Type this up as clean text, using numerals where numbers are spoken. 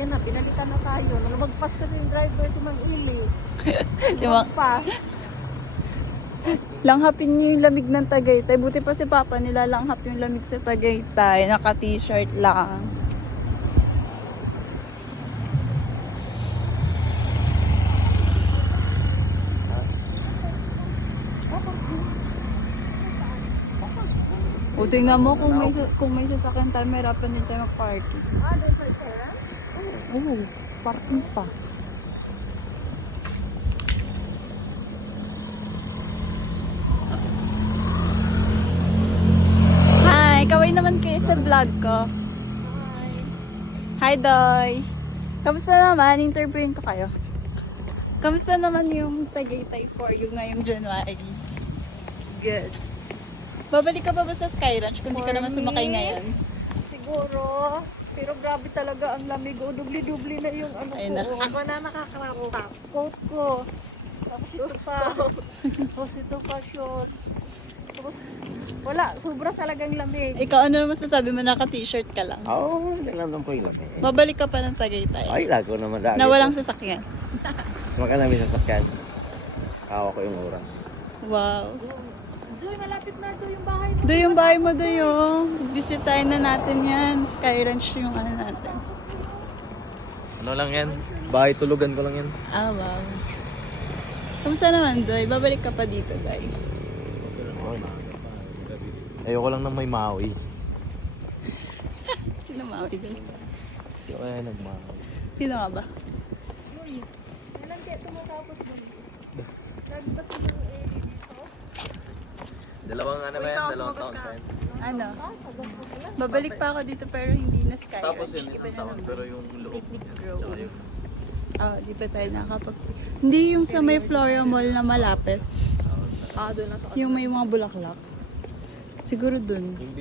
Ayan na, pinalitan na tayo. Lumagpas kasi yung driver si Mang Ili. Yung Lumagpas. langhapin niyo yung lamig ng Tagaytay. Buti pa si Papa nilalanghap yung lamig sa Tagaytay. Naka-t-shirt lang. O, tingnan mo kung may sasakyan tayo, may harapan din tayo mag-parking. Ah, doon sa Sarah? Oo, parking pa. Hi, kaway naman kayo sa vlog ko. Hi, Doy. Kamusta naman? Interviewin ko kayo. Kamusta naman yung Tagaytay for you ngayong January? Good. Babalik ka pa ba sa Sky Ranch kung di ka For naman sumakay me? ngayon? Siguro. Pero grabe talaga ang lamig. O, dubli-dubli na yung ano Ayun na. ko. Ako na nakakarapa. Coat ko. Tapos ito pa. Tapos ito pa short. Tapos, wala. Sobra talagang lamig. Ikaw, ano naman sasabi mo? Naka-t-shirt ka lang. Oo, lang po yung labi. Babalik ka pa ng Tagaytay. Ay, lago naman dami. Na walang sasakyan. Mas makalami sasakyan. Kawa ko yung oras. Wow. Doy, malapit na doon yung bahay mo. Do yung bahay mo, do yung. Bisitahin na natin yan. Sky Ranch yung ano natin. Ano lang yan? Bahay tulugan ko lang yan. Ah, wow. Kamusta naman, Doy? Babalik ka pa dito, Doy. Ayoko lang ng may maui. Sino mawi doon? Ayoko kaya nagmaui. Sino nga ba? Kailan kaya tumatapos doon? Lagi ba sila yung area dito? Dalawang ano ba yan? Ikaw, Dalawang sumagot taon ka. pa yan. Ano? Sagot ko pala. Babalik pa ako dito pero hindi na Sky Tapos Ranch. yun, Iba isang na taon. naman. Pero yung loob. Picnic Grove. Ah, di ba tayo nakapag... Hindi yung sa may Flora Mall na malapit. Ah, doon na sa Yung may mga bulaklak. Siguro dun. Yung